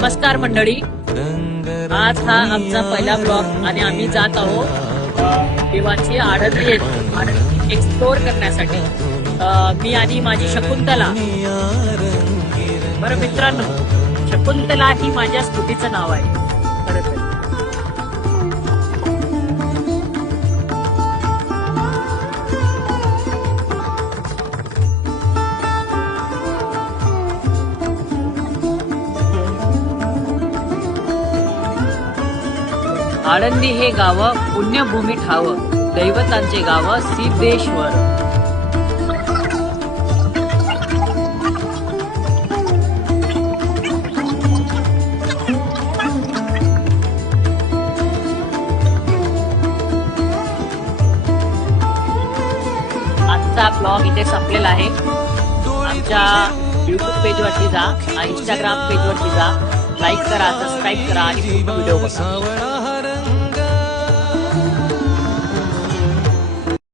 नमस्कार मंडळी, आज हा आमचा पहिला ब्लॉग आणि आम्ही जात आहोत देवाची आळंदी एक्सप्लोर करण्यासाठी. मी आणि माझी शकुंतला. बरं मित्रांनो, शकुंतला ही माझ्या स्कूटीचं नाव आहे. खरं तर आळंदी हे गाव पुण्यभूमी ठाव, दैवतांचे गाव सिद्धेश्वर. आजचा ब्लॉग इथे संपलेला आहे. आमच्या YouTube पेजवरती जा, इंस्टाग्राम पेजवरती जा, लाईक करा, सबस्क्राईब करा आणि व्हिडिओ बघा.